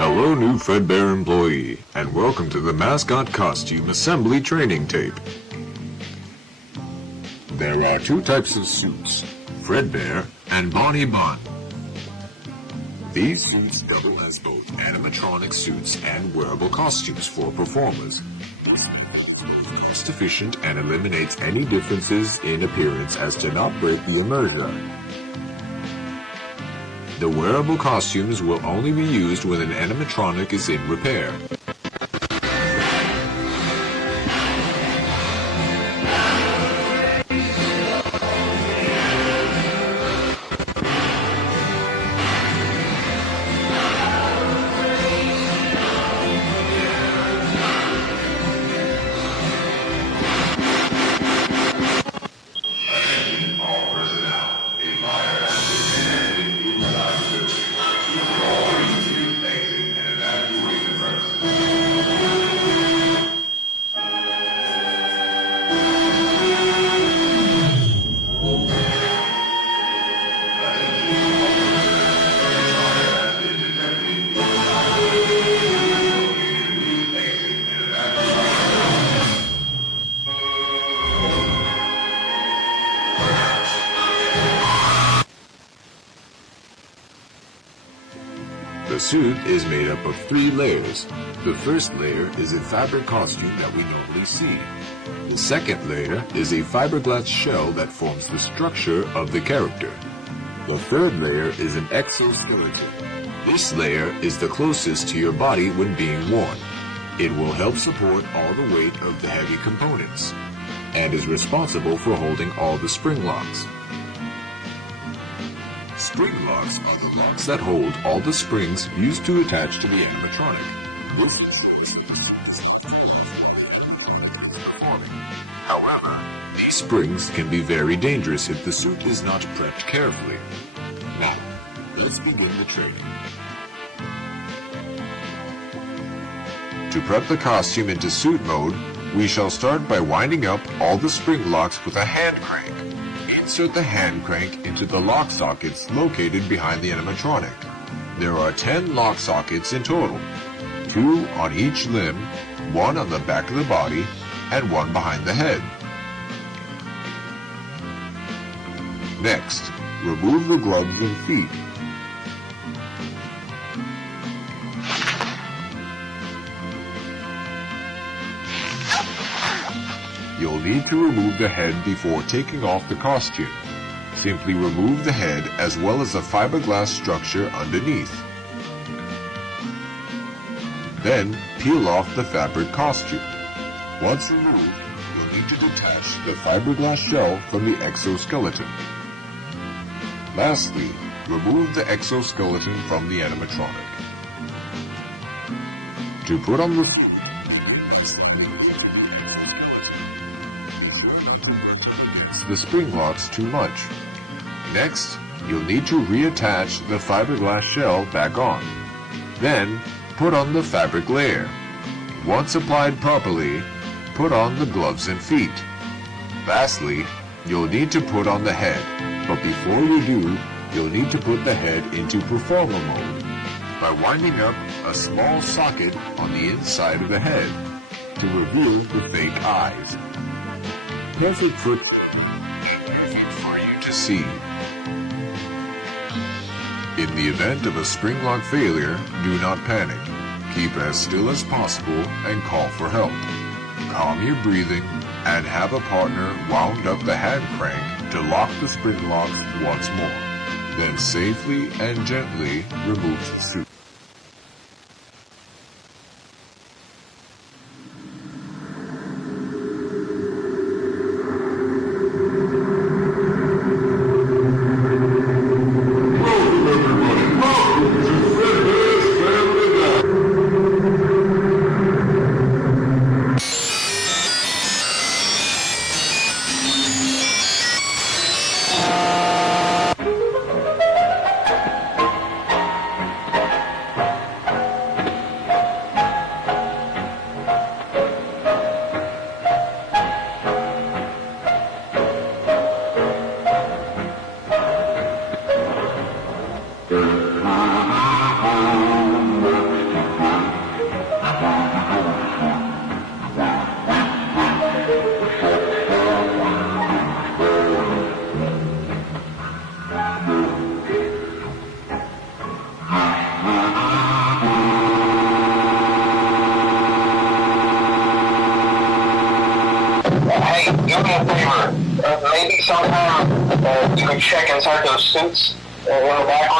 Hello, new Fredbear employee, and welcome to the mascot costume assembly training tape. There are two types of suits, Fredbear and Bonnie Bun. These suits double as both animatronic suits and wearable costumes for performers. This is cost efficient and eliminates any differences in appearance as to not break the immersion. The wearable costumes will only be used when an animatronic is in repair. The suit is made up of 3 layers. The first layer is a fabric costume that we normally see. The second layer is a fiberglass shell that forms the structure of the character. The third layer is an exoskeleton. This layer is the closest to your body when being worn. It will help support all the weight of the heavy components, and is responsible for holding all the spring locks. Spring locks are the locks that hold all the springs used to attach to the animatronic. However, these springs can be very dangerous if the suit is not prepped carefully. Now, let's begin the training. To prep the costume into suit mode, we shall start by winding up all the spring locks with a hand crank. Insert the hand crank into the lock sockets located behind the animatronic. There are 10 lock sockets in total, 2 on each limb, 1 on the back of the body, and 1 behind the head. Next, remove the gloves and feet. You'll need to remove the head before taking off the costume. Simply remove the head as well as the fiberglass structure underneath. Then, peel off the fabric costume. Once removed, you'll need to detach the fiberglass shell from the exoskeleton. Lastly, remove the exoskeleton from the animatronic. To put on the suit, the spring locks too much. Next, you'll need to reattach the fiberglass shell back on. Then, put on the fabric layer. Once applied properly, put on the gloves and feet. Lastly, you'll need to put on the head, but before you do, you'll need to put the head into performer mode by winding up a small socket on the inside of the head to reveal the fake eyes. Perfect for you to see. In the event of a spring lock failure, do not panic. Keep as still as possible and call for help. Calm your breathing and have a partner wound up the hand crank to lock the spring locks once more. Then safely and gently remove the suit. You can check inside those suits in the back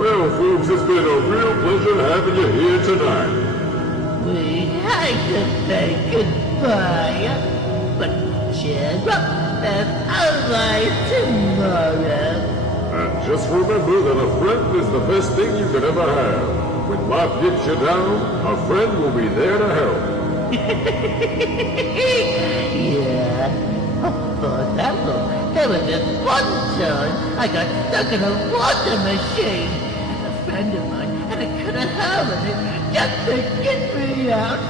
Well, folks, it's been a real pleasure having you here tonight. We hate to say goodbye, but cheer up, there's always tomorrow. And just remember that a friend is the best thing you could ever have. When life gets you down, a friend will be there to help. Yeah. Oh, for example, there was this one time I got stuck in a water machine. And a friend of mine had a cut of hell in it just to get me out.